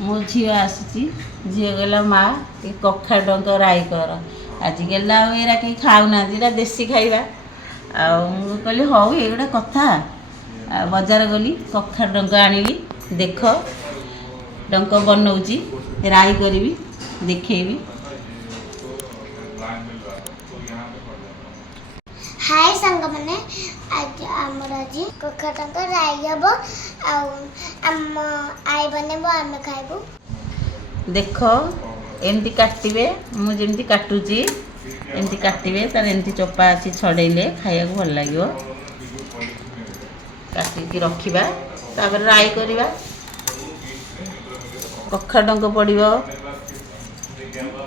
मो झी आसी झी गला माँ ये कखा डंक राई कर आजिकल आरा कहीं खाऊना देसी खाइबा कहली हौ ये कथा बजार गली कखा डंक आनिली देख डंक बनाऊँगी राई करी देखेबी। हाय संग मैंने आज आमर आज कखा डंक राई हम आम आई बनेब आम खाइबू। देख एमती काटे मुझे काटुची एमती काटे तार एमती चोपा अच्छी छड़ेले खाया भल लगे काटिकी रखा तापर राई करवा कखा डंक पड़ो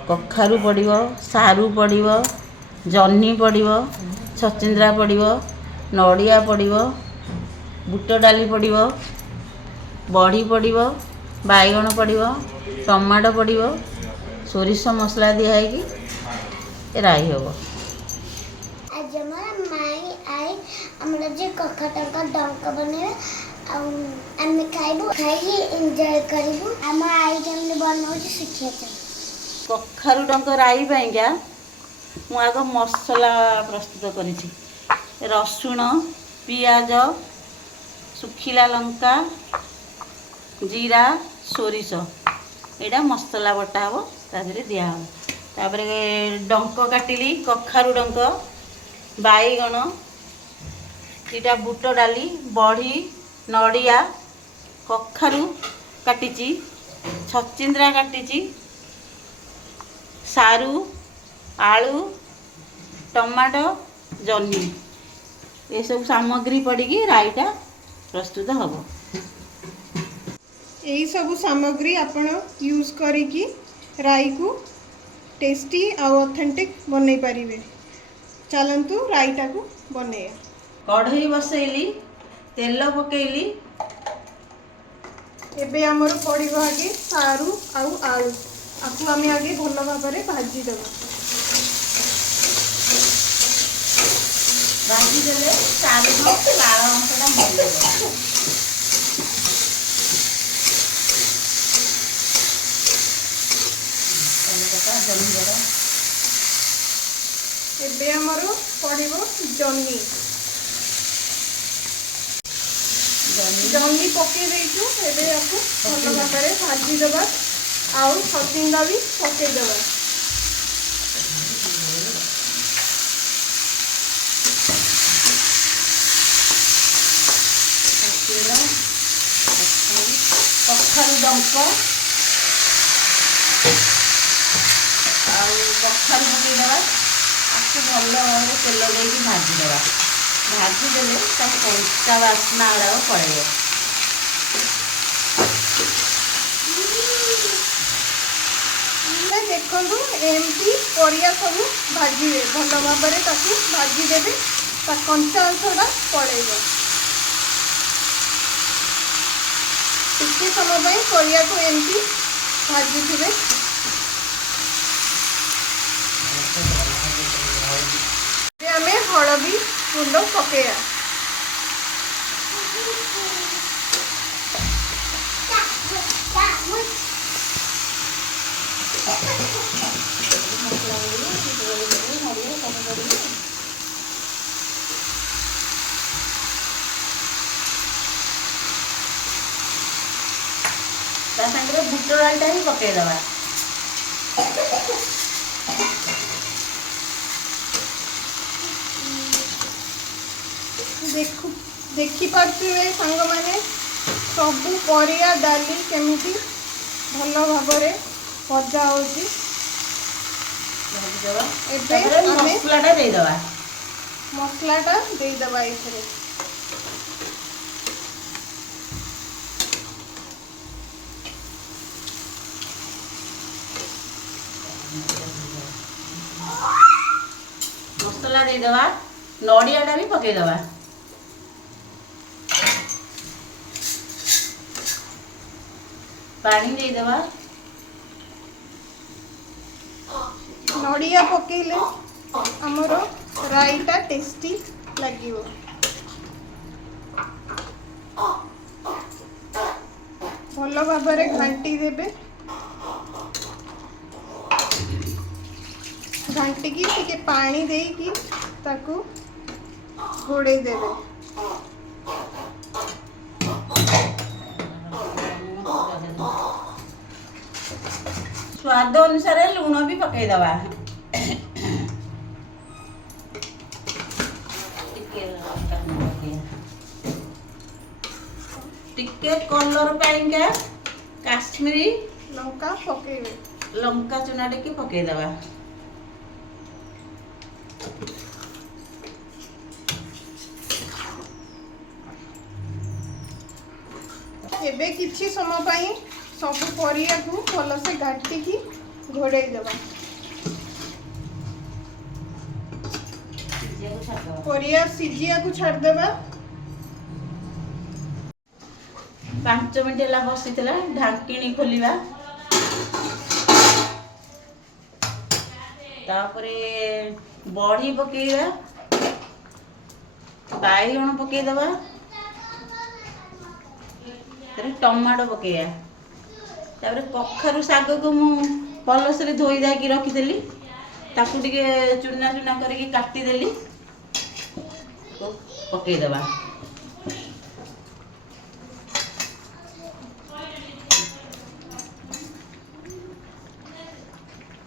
कखारू पड़ो सारू पड़ो जह्नी पड़ो छचिंद्रा पड़ो नड़िया पड़ो बुट डाली पड़ो बड़ी पड़ो बैगण पड़ो टमाटो पड़ो सोरिष मसला दिखाई राई हम। आज हमारा माई आई हमरा जे कखा डंक बने आम खाइबू खाई एंजॉय करिबू आम आई केमने बनाउची शिखिया कखारू डंक राई पाइंका मु आग मसला प्रस्तुत करिछि रसुण पियाज सुखिला लंका जीरा सोरिष एटा मसला बटा हम तादरे दिया हम तापर डंक काटिली कखारू डंक बैगण इटा बुट डाली बड़ी नड़िया कखारू काटिची छचिंद्रा काटिची सारू आलू टमाटो जह्नी ये सब सामग्री पड़ी राईटा प्रस्तुत हम। यही सब सामग्री आपण यूज करिकी राई को टेस्टी और ऑथेंटिक बनै पारिबे। चलंतु राईटा को बने कढ़ई बसैली तेल पकेली एबे हमर पड़िबो आगे सारू आउ आलू आपको आम आगे भल भाव भाजी देवा भाजी देले सारू लाल अंशटा भल एबे हमर पड़िबो जह्नी जह्नी पके देइछु एबे आपको भल भाव भाजी देवा आउ छचिंदा भी पके देवा कखारू डंक कखारू पकईदेवा आपको भल भाव तेल देकी भाजीदेवा भाजीदेले कंचा बास्ना गुड़ाक पड़े देखु एमती परिया सब भाजी भल भाव भाजी देवे कंचा अंशटा पड़ेब टिके समय परिया को एमती भाजी थे आम हलदी गुंड पकेया सागर बुट डालटा ही पकईदवा देखी पारे सांग मैंने सबू परिया डाली केमिति भल भाव भजा होची मसलाटा देदवा मसलाटा देदवा एथरे मसला देदवा नड़ियाटा भी पकईदवा पानी देदवा नड़िया पकेले हमरो राईटा टेस्टी लगिवो ଭଲ ଭାବରେ ଘାଣ୍ଟି ଦେବେ। ଘାଣ୍ଟିକି ଟିକେ ପାଣି ଦେଇକି ତାକୁ ଘୋଡ଼େଇ ଦେବେ। स्वाद अनुसार लुण भी पकईदबा। टिके कलर पाइंका काश्मीरी लंका पकेइबे। लंका चुना टिके पकईदबा। एबे किछि समय पाई सब परिया को भल से घाटी की घोड़ाई देबा। परिया सिजिया को छाड़ देबा। 5 मिनट ला बसीतला ढांकिणी खोलिबा। तापरे बड़ी पकेइबा, बाइगण पकेइदबा, टमाटो पकेया। तापरे कखारु साग को मु पलस रे धोई दाकी रखी देली, ताकू टिके चुना चुना करके काटी देली, पकेई दबा।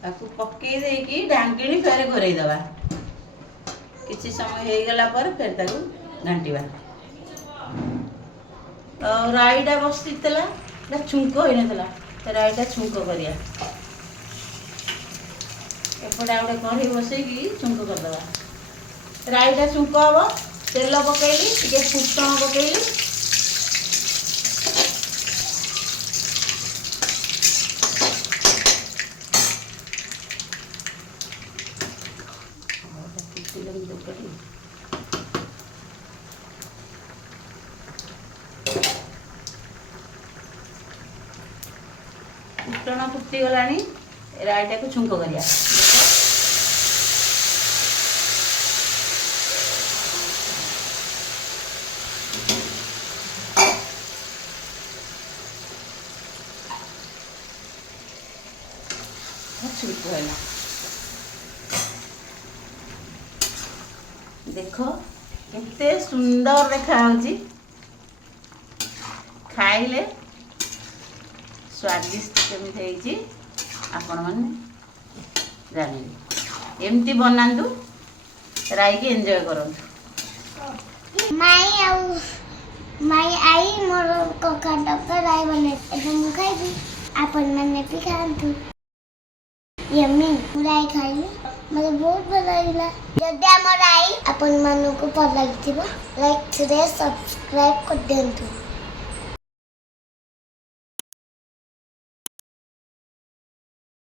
ताकू पकेई देकी ढांकिणी फेर घोरई दबा। किछि समय हे गला पर फेर ताकू घांटीबा। और राईटा बसीतला छुंक होई नथला, राईटा छुंक करिया। एपटे गोटे कढ़ी बसैकी छुंक करदबा। राईटा छुंक हम, तेल पकईली, टिके फुटण पकईली, फुटण फुटी गलानी, राईटा को छुंक करिया। देख केते सुंदर देखा होची, खाइले स्वादिष्ट केमिति हेची आपण माने जानिबे। एमती बनांतु, राई की एंजॉय करंतु। माई आई मोर कका डका राई बने एबे मु खाइबी, आपण माने भी खांतु। यम्मी राई खाइले मते बहुत भल लागला। जदि हमर राई आपण मानको भल लागिथिबो, लाइक शेयर सब्सक्राइब कर देंतु।